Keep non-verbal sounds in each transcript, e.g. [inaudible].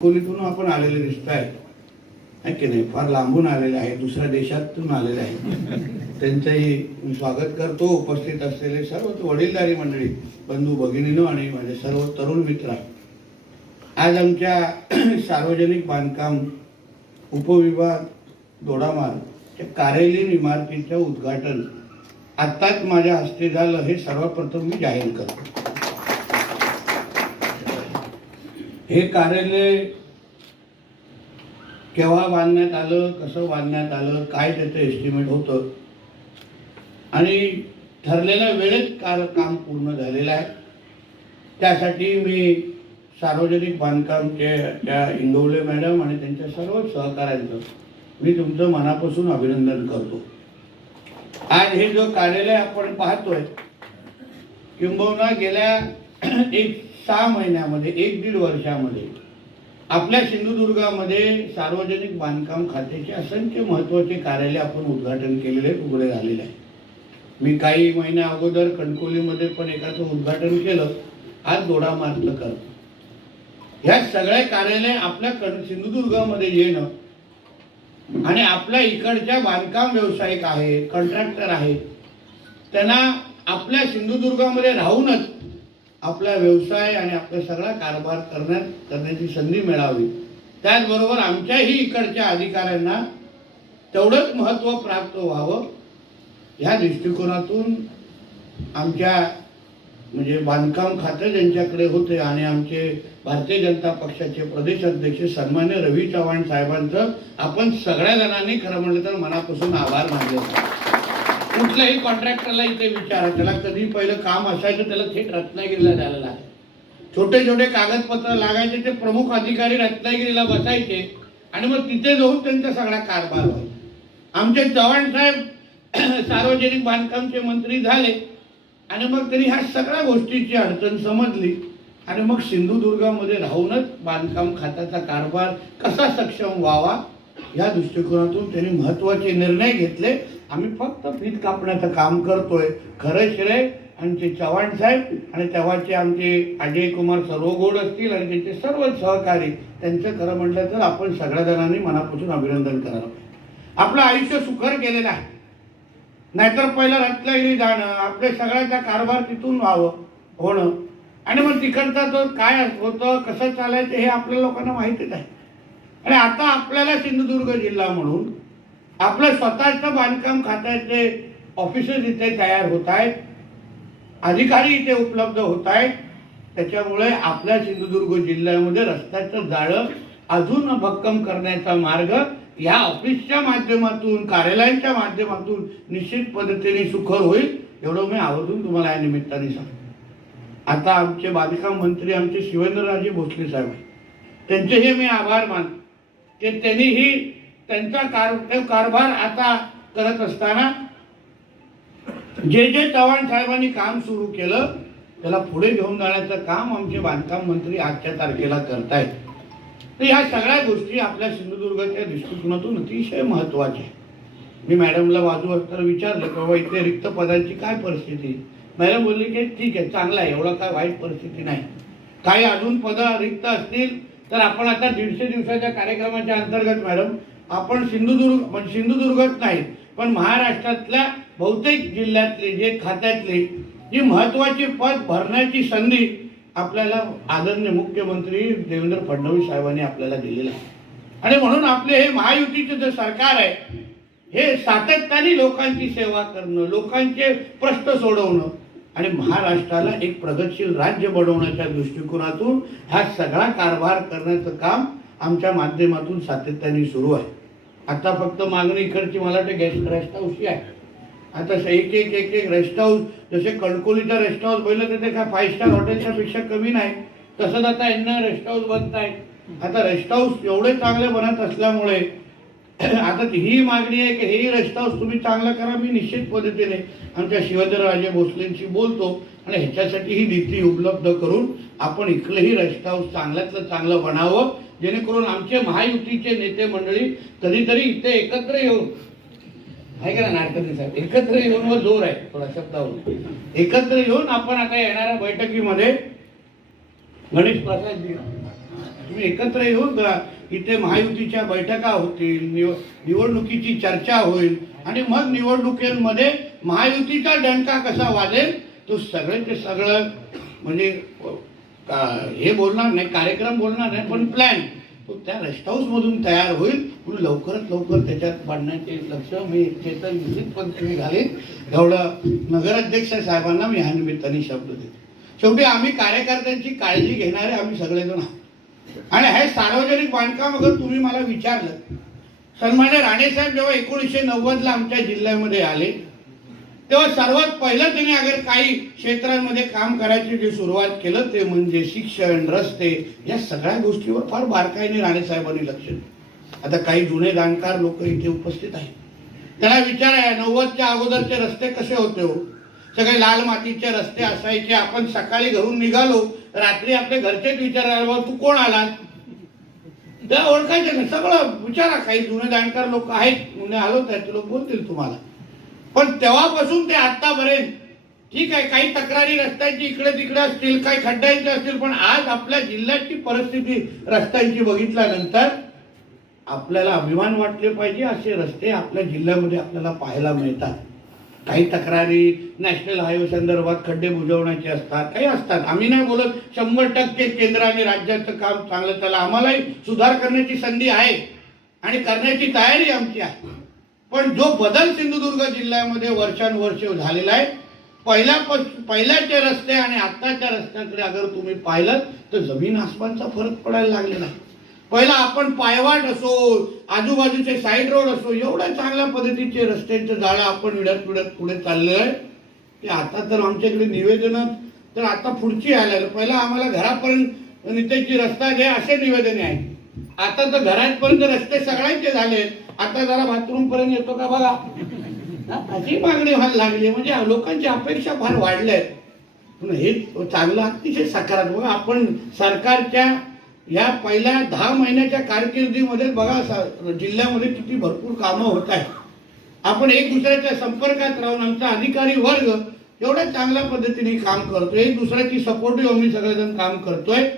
खोलीतून आपण आलेले दिसत आहे की नाही? फार लांबून आलेले आहे दुसऱ्या देशातून आलेले आहे त्यांचंही स्वागत करतो. उपस्थित असलेले सर्व वडीलधारी मंडळी बंधू भगिनीनो आणि माझे सर्व तरुण मित्र. आज आमच्या [clears throat] सार्वजनिक बांधकाम उपविभाग दोडामार्ग कार्यालयीन इमारतीचं उद्घाटन आत्ताच माझ्या हस्ते झालं हे सर्वप्रथम मी जाहीर करतो. हे कार्यालय केव्हा बांधण्यात आलं कसं बांधण्यात आलं काय त्याचं एस्टिमेट होतं? आणि ठरलेल्या वेळेत कार काम पूर्ण झालेलं आहे. त्यासाठी मी सार्वजनिक बांधकामचे त्या इंगवले मॅडम आणि त्यांच्या सर्व सहकाऱ्यांचं मी तुमचं मनापासून अभिनंदन करतो. आज हे जो कार्यालय आपण पाहतोय किंबहुना गेल्या एक सहा महिन्यामध्ये एक दीड वर्षामध्ये आपल्या सिंधुदुर्गामध्ये सार्वजनिक बांधकाम खात्याचे असंख्य महत्त्वाचे कार्यालय आपण उद्घाटन केलेले उघडे झालेले आहे. मी काही महिन्या अगोदर कणकोलीमध्ये पण एकाचं उद्घाटन केलं आज दोडा मार्ग करतो ह्या सगळ्या कार्यालय आपल्या कण सिंधुदुर्गामध्ये येणं आणि आपल्या इकडच्या बांधकाम व्यावसायिक आहे कॉन्ट्रॅक्टर आहेत त्यांना आपल्या सिंधुदुर्गामध्ये राहूनच आपला व्यवसाय आणि आपला सगळा कारभार करण्यात करण्याची संधी मिळावी. त्याचबरोबर आमच्याही इकडच्या अधिकाऱ्यांना तेवढंच महत्त्व प्राप्त व्हावं. ह्या दृष्टिकोनातून आमच्या म्हणजे बांधकाम खातं ज्यांच्याकडे होते आणि आमचे भारतीय जनता पक्षाचे प्रदेश अध्यक्ष सन्मान्य रवी चव्हाण साहेबांचं आपण सगळ्या जणांनी खरं म्हणलं तर मनापासून आभार मानले कुठल्याही कॉन्ट्रॅक्टरला इथे विचारा. त्याला कधी पहिलं काम असायचं त्याला थेट रत्नागिरीला जायला लागायचं छोटे छोटे कागदपत्र लागायचे ते प्रमुख अधिकारी रत्नागिरीला बसायचे आणि मग तिथे जाऊन त्यांचा सगळा कारभार व्हायचा. आमचे चव्हाण साहेब [clears throat] सार्वजनिक बांधकामचे मंत्री झाले आणि मग त्यांनी ह्या सगळ्या गोष्टीची अडचण समजली आणि मग सिंधुदुर्गामध्ये राहूनच बांधकाम खात्याचा कारभार कसा सक्षम व्हावा या दृष्टिकोनातून त्यांनी महत्त्वाचे निर्णय घेतले. आम्ही फक्त फीत कापण्याचं काम करतोय. खरं श्रेय आमचे चव्हाण साहेब आणि तेव्हाचे आमचे अजय कुमार सर्व गोड असतील आणि त्यांचे सर्व सहकारी त्यांचं खरं म्हटलं तर आपण सगळ्या जणांनी मनापासून अभिनंदन करावं. आपलं आयुष्य सुखर केलेलं आहे. नाहीतर पहिलं रत्नागिरी जाणं आपल्या सगळ्याचा कारभार तिथून व्हावं होणं. आणि मग तिकडचा तो काय होतं कसं चालायचं हे आपल्या लोकांना माहितीच आहे. आणि आता आपल्याला सिंधुदुर्ग जिल्हा म्हणून आपलं स्वतःचं बांधकाम खात्याचे ऑफिसेस इथे तयार होत आहेत. अधिकारी इथे उपलब्ध होत आहेत. त्याच्यामुळे आपल्या सिंधुदुर्ग जिल्ह्यामध्ये रस्त्याचं जाळं अजून भक्कम करण्याचा मार्ग या ऑफिसच्या माध्यमातून कार्यालयाच्या माध्यमातून निश्चित पद्धतीने सुखर होईल एवढं मी आवर्जून तुम्हाला या निमित्ताने सांगतो. आता आमचे बांधकाम मंत्री आमचे शिवेंद्रराजे भोसले साहेब आहेत. त्यांचेही मी आभार मानतो. की त्यांनीही त्यांचा कार कारभार आता करत असताना जे जे चव्हाण साहेबांनी काम सुरू केलं त्याला पुढे घेऊन जाण्याचं काम आमचे बांधकाम मंत्री आजच्या तारखेला करतायत. तर ह्या सगळ्या गोष्टी आपल्या सिंधुदुर्गाच्या दृष्टिकोनातून अतिशय महत्त्वाच्या मी मॅडमला बाजू असताना विचारलं की बाबा इथे रिक्त पदांची काय परिस्थिती? मॅडम बोलली की ठीक आहे चांगला आहे एवढा काय वाईट परिस्थिती नाही. काही अजून पदं रिक्त असतील तर आपण आता दीडशे दिवसाच्या कार्यक्रमाच्या अंतर्गत मॅडम आपण सिंधुदुर्ग म्हणजे सिंधुदुर्गच नाही पण महाराष्ट्रातल्या बहुतेक जिल्ह्यातले जे खात्यातले जी महत्वाची पद भरण्याची संधी आपल्याला आदरणीय मुख्यमंत्री देवेंद्र फडणवीस साहेबांनी आपल्याला दिलेलं आहे. आणि म्हणून आपले हे महायुतीचे जे सरकार आहे हे सातत्याने लोकांची सेवा करणं लोकांचे प्रश्न सोडवणं आणि महाराष्ट्राला एक प्रगतशील राज्य बनवण्याच्या दृष्टिकोनातून हा सगळा कारभार करण्याचं काम आमच्या माध्यमातून सातत्याने सुरू आहे. आता फक्त मागणी इकडची मला वाटतं गेस्ट रेस्ट हाऊसची आहे. आता एक एक एक एक रेस्ट हाऊस जसे कणकोलीचा रेस्ट हाऊस पहिलं तर ते काय फाय स्टार हॉटेलच्या पेक्षा कमी नाही. तसंच आता यांना रेस्ट हाऊस बनत आहे आता रेस्ट हाऊस एवढे चांगले बनत असल्यामुळे [coughs] आता ही मागणी आहे की हे रस्ता तुम्ही चांगला करा मी निश्चित पद्धतीने आमच्या शिवाजीराजे भोसलेंशी बोलतो आणि ह्याच्यासाठी ही निधी उपलब्ध करून आपण इकडलेही रस्ता हाऊस चांगल्यातलं चांगलं बनावं जेणेकरून आमचे महायुतीचे नेते मंडळी कधीतरी इथे एकत्र येऊन आहे का ना साहेब? एकत्र येऊन व जोर आहे थोडा शब्दावर. एकत्र येऊन आपण आता येणाऱ्या बैठकीमध्ये गणेश प्रसादजी तुम्ही एकत्र येऊन जा. इथे महायुतीच्या बैठका होतील निव निवडणुकीची चर्चा होईल आणि मग निवडणुकीमध्ये महायुतीचा डंका कसा वाजेल तो सगळे ते सगळं म्हणजे का- हे बोलणार नाही कार्यक्रम बोलणार नाही पण प्लॅन तो त्या रेस्ट हाऊसमधून तयार होईल म्हणून लवकरात लवकर त्याच्यात पाडण्याचे लक्ष मी चेतन निश्चित पण तुम्ही घालीन. एवढं नगराध्यक्ष साहेबांना मी ह्या निमित्ताने शब्द देतो. शेवटी आम्ही कार्यकर्त्यांची काळजी घेणारे आम्ही सगळेजण आहोत. आणि हे सार्वजनिक बांधकाम अगर तुम्ही मला विचारलं. सन्मान्य राणेसाहेब जेव्हा एकोणीसशे नव्वदला आमच्या जिल्ह्यामध्ये आले तेव्हा सर्वात पहिलं त्यांनी अगर काही क्षेत्रांमध्ये काम करायची जी सुरुवात केलं ते म्हणजे शिक्षण रस्ते या सगळ्या गोष्टीवर फार बारकाईने राणेसाहेबांनी लक्ष दिलं. आता काही जुने जाणकार लोक इथे उपस्थित आहेत. त्यांना विचार आहे नव्वदच्या अगोदरचे रस्ते कसे होते हो? सगळे लाल मातीचे रस्ते असायचे आपण सकाळी घरून निघालो रात्री आपल्या घरचेच विचारायला "बाबा, तू कोण आलास? त्या ओळखायचं नाही. सगळं विचारा. काही जुने जाणकार लोक आहेत. जुने आलो त्याचे लोक बोलतील तुम्हाला. पण तेव्हापासून ते आतापर्यंत ठीक आहे काही तक्रारी रस्त्यांची इकडे तिकडे असतील काही खड्ड्यांचे असतील पण आज आपल्या जिल्ह्याची परिस्थिती रस्त्यांची बघितल्यानंतर आपल्याला अभिमान वाटले पाहिजे. असे रस्ते आपल्या जिल्ह्यामध्ये आपल्याला पाहायला मिळतात. काही तक्रारी नॅशनल हायवे संदर्भात खड्डे बुजवण्याचे असतात काही असतात. आम्ही नाही बोलत शंभर टक्के केंद्र आणि राज्याचं काम चांगलं त्याला आम्हालाही सुधार करण्याची संधी आहे आणि करण्याची तयारी आमची आहे. पण जो बदल सिंधुदुर्ग जिल्ह्यामध्ये वर्षानुवर्ष झालेला आहे पहिल्या पहिल्याचे रस्ते आणि आत्ताच्या रस्त्याकडे अगर तुम्ही पाहिलं तर जमीन आसमानचा फरक पडायला लागलेला आहे. पहिला आपण पायवाट असो आजूबाजूचे साईड रोड असो एवढ्या चांगल्या पद्धतीचे रस्त्यांचं जाळं आपण विडत विडत पुढे चाललेलं आहे ते आता तर आमच्याकडे निवेदन तर आता पुढची आल्या पहिला आम्हाला घरापर्यंत नित्याची रस्ता घ्या असे निवेदने आहेत आता तर घरापर्यंत रस्ते सगळ्यांचे झाले आता जरा बाथरूम पर्यंत येतो का बघा? अशी मागणी व्हायला लागली. म्हणजे लोकांची अपेक्षा फार वाढल्या आहेत पण हे चांगलं अतिशय सकारात्मक. आपण सरकारच्या या पहिल्या दहा महिन्याच्या कारकिर्दीमध्ये बघा जिल्ह्यामध्ये किती भरपूर कामं होत आहेत. आपण एक दुसऱ्याच्या संपर्कात राहून आमचा अधिकारी वर्ग एवढ्या चांगल्या पद्धतीने काम करतोय. एक दुसऱ्याची सपोर्टिव्ह आम्ही सगळेजण काम करतोय.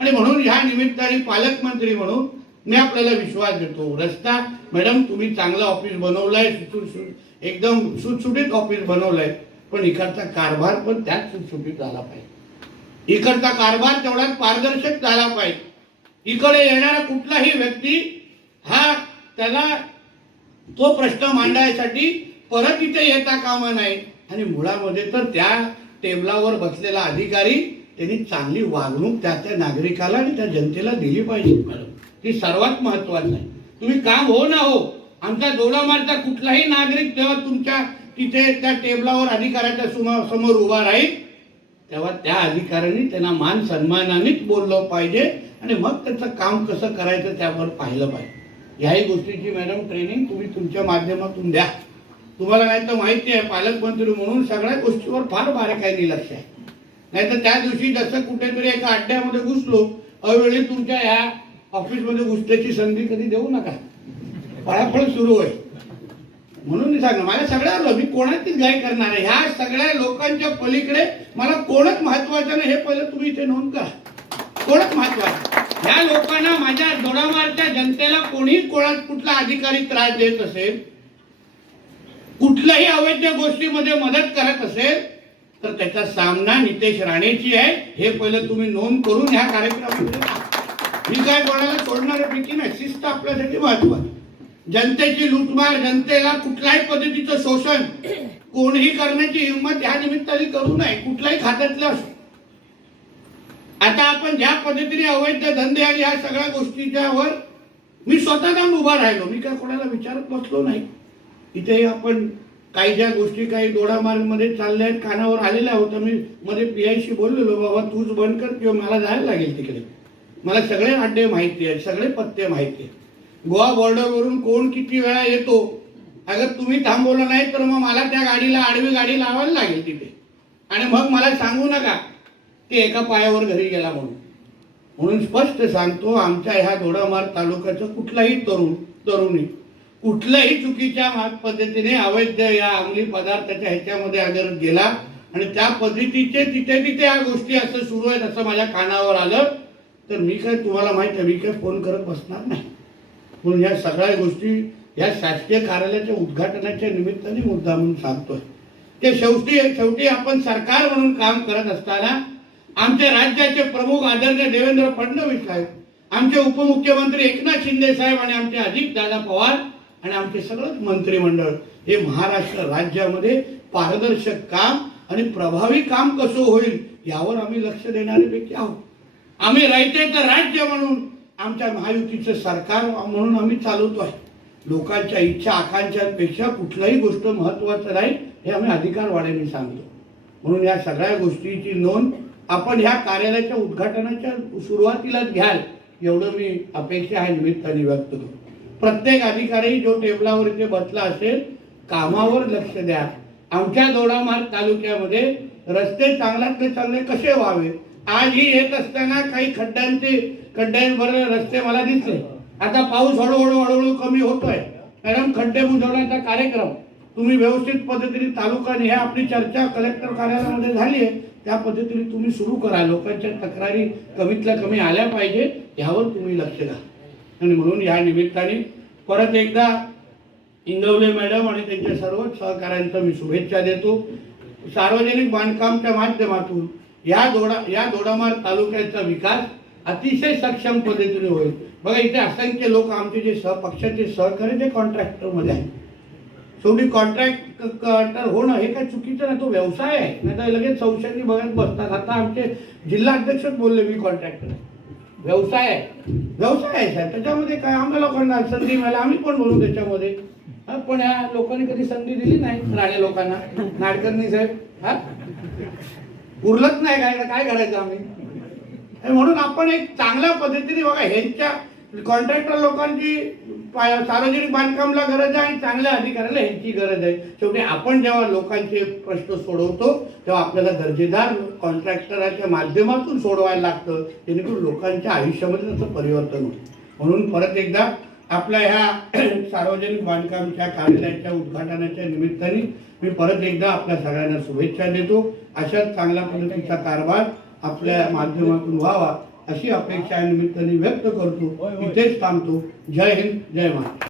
आणि म्हणून ह्या निमित्ताने पालकमंत्री म्हणून मी आपल्याला विश्वास देतो. रस्ता मॅडम तुम्ही चांगलं ऑफिस बनवलंय एकदम सुटसुटीत ऑफिस बनवलंय. पण इकडचा कारभार पण त्याच सुटसुटीत झाला पाहिजे. इकडचा कारभार तेवढाच पारदर्शक झाला पाहिजे. इकडे येणारा कुठलाही व्यक्ती हा त्याला तो प्रश्न मांडायसाठी परत इथे येता कामा नाही. आणि मुळामध्ये तर त्या टेबलावर बसलेला अधिकारी त्यांनी चांगली वागणूक त्या त्या नागरिकाला आणि त्या जनतेला दिली पाहिजे. मॅडम ती सर्वात महत्वाचं आहे. तुम्ही काम हो ना हो आमच्या दोडामारचा कुठलाही नागरिक जेव्हा तुमच्या तिथे त्या टेबलावर अधिकाऱ्याच्या समोर उभा राहील तेव्हा त्या अधिकाऱ्यांनी त्यांना मान सन्मानानेच बोललं पाहिजे. आणि मग त्याचं काम कसं करायचं त्यावर पाहिलं पाहिजे. याही गोष्टीची मॅडम ट्रेनिंग तुम्ही तुमच्या माध्यमातून द्या. तुम्हाला नाही तर माहिती आहे पालकमंत्री म्हणून सगळ्या गोष्टीवर फार बारकाईने लक्ष आहे. नाही तर त्या दिवशी जसं कुठेतरी एका अड्ड्यामध्ये घुसलो अवेळी तुमच्या ह्या ऑफिसमध्ये घुसण्याची संधी कधी देऊ नका. फळाफळ सुरू आहे. म्हणून मी सांगणार माझ्या सगळ्या मी कोणाचीच गाय करणार आहे ह्या सगळ्या लोकांच्या पलीकडे मला कोणच महत्वाचं नाही हे पहिलं तुम्ही इथे नोंद करा. कोणच महत्वाचं. ह्या लोकांना माझ्या दोडामारच्या जनतेला कोणीही कोणा कुठला अधिकारी त्रास देत असेल कुठल्याही अवैध गोष्टीमध्ये मदत करत असेल तर त्याचा सामना नितेश राणेची आहे. हे पहिलं तुम्ही नोंद करून ह्या कार्यक्रमामध्ये मी काय कोणाला सोडणाऱ्यापैकी नाही? शिस्त आपल्यासाठी महत्वाची. जनतेची लूटमार जनतेला कुठल्याही पद्धतीचं शोषण कोणीही करण्याची हिंमत ह्या निमित्ताने करू नये. कुठल्याही खात्यातलं असो. आता आपण ज्या पद्धतीने अवैध धंदे आणि ह्या सगळ्या गोष्टीच्यावर मी स्वतः जाऊन उभा राहिलो. मी काय कोणाला विचारत बसलो नाही. इथे आपण काही ज्या गोष्टी काही दोडामार्गमध्ये चालल्या आहेत कानावर आलेल्या होत्या मी मध्ये पी आयशी बोललेलो बाबा तूच बंद कर किंवा मला जायला लागेल तिकडे. मला सगळे अड्डे माहिती आहेत सगळे पत्ते माहिती आहेत. गोवा बॉर्डरवरून कोण किती वेळा येतो? अगर तुम्ही थांबवलं नाही तर मग मला त्या गाडीला आडवी गाडी लावायला लागेल तिथे. आणि मग मला सांगू नका ते एका पायावर घरी गेला म्हणून. म्हणून स्पष्ट सांगतो आमच्या ह्या दोडामार्ग तालुक्याचं कुठलाही तरुण तरुणी कुठल्याही चुकीच्या पद्धतीने अवैध या अंमली पदार्थाच्या ह्याच्यामध्ये अगर गेला आणि त्या पद्धतीचे तिथे तिथे या गोष्टी असं सुरू आहेत असं माझ्या कानावर आलं तर मी काय तुम्हाला माहिती आहे मी काय फोन करत बसणार नाही. म्हणून ह्या सगळ्या गोष्टी या शासकीय कार्यालयाच्या उद्घाटनाच्या निमित्ताने मुद्दा म्हणून सांगतोय. ते शेवटी शेवटी आपण सरकार म्हणून काम करत असताना आमच्या राज्याचे प्रमुख आदरणीय देवेंद्र फडणवीस साहेब आमचे उपमुख्यमंत्री एकनाथ शिंदे साहेब आणि आमचे अजित दादा पवार आणि आमचे सगळंच मंत्रिमंडळ हे महाराष्ट्र राज्यामध्ये पारदर्शक काम आणि प्रभावी काम कसं होईल यावर आम्ही लक्ष देणारे व्यक्ती आहोत. आम्ही रयतेचं राज्य म्हणून आमच्या महायुतीचं सरकार म्हणून आम्ही चालवतो आहे. लोकांच्या इच्छा आकांक्षांपेक्षा कुठलाही गोष्ट महत्वाचं नाही हे आम्ही अधिकार अधिकारवाड्याने सांगतो. म्हणून या सगळ्या गोष्टीची नोंद आपण ह्या कार्यालयाच्या उद्घाटनाच्या सुरुवातीलाच घ्याल. एवढं मी अपेक्षा ह्या निमित्ताने व्यक्त करतो प्रत्येक अधिकारी जो टेबलावर इथे बसला असेल कामावर लक्ष द्या. आमच्या दोडामार्ग तालुक्यामध्ये रस्ते चांगल्यातले चांगले कसे व्हावे? आजही येत असताना काही खड्ड्यांचे खड्ड्यांवर रस्ते मला दिसले. आता पाऊस हळूहळू हळूहळू कमी होतोय. कारण खड्डे बुजवण्याचा कार्यक्रम. तुम्ही व्यवस्थित पद्धतीने तालुका ह्या आपली चर्चा कलेक्टर कार्यालयामध्ये झाली आहे. त्या पद्धतीने तुम्ही सुरू करा. लोकांच्या तक्रारी कमीतल्या कमी आल्या पाहिजे यावर तुम्ही लक्ष द्या. आणि म्हणून या निमित्ताने परत एकदा इंगवले मॅडम आणि त्यांच्या सर्व सहकाऱ्यांचा मी शुभेच्छा देतो. सार्वजनिक बांधकामच्या माध्यमातून या दोडा या दोडामार तालुक्याचा विकास अतिशय सक्षम पद्धतीने होईल. बघा इथे असंख्य लोक आमचे जे सह पक्षाचे सहकारी ते कॉन्ट्रॅक्टरमध्ये आहेत शेवटी कॉन्ट्रॅक्टर होणं हे काय चुकीचं नाही तो व्यवसाय आहे. नाही तर लगेच संशयांनी बघत बसतात. आता आमचे जिल्हा अध्यक्षच बोलले मी कॉन्ट्रॅक्टर व्यवसाय आहे. व्यवसाय आहे साहेब. त्याच्यामध्ये काय आम्हाला लोकांना संधी मिळाली? आम्ही पण बोलू त्याच्यामध्ये? हा, पण या लोकांनी कधी संधी दिली नाही राणे लोकांना? नाडकर्णी साहेब हा? उरलंच नाही काय? काय करायचं आम्ही? म्हणून आपण एक चांगल्या पद्धतीने बघा ह्यांच्या कॉन्ट्रॅक्टर लोकांची सार्वजनिक बांधकामला गरज आहे आणि चांगल्या अधिकाऱ्याला ह्यांची गरज आहे. शेवटी आपण जेव्हा लोकांचे प्रश्न सोडवतो तेव्हा आपल्याला दर्जेदार कॉन्ट्रॅक्टराच्या माध्यमातून सोडवायला लागतं जेणेकरून लोकांच्या आयुष्यामध्ये त्याचं परिवर्तन होतं म्हणून परत एकदा आपल्या ह्या [clears throat] सार्वजनिक बांधकामच्या कार्यालयाच्या उद्घाटनाच्या निमित्ताने मी परत एकदा आपल्या सगळ्यांना शुभेच्छा देतो. अशाच चांगल्या पद्धतीचा कारभार आपल्या माध्यमातून व्हावा. अशी अपेक्षा निमित्ताने व्यक्त करतो. इथेच थांबतो. जय हिंद जय महाराष्ट्र.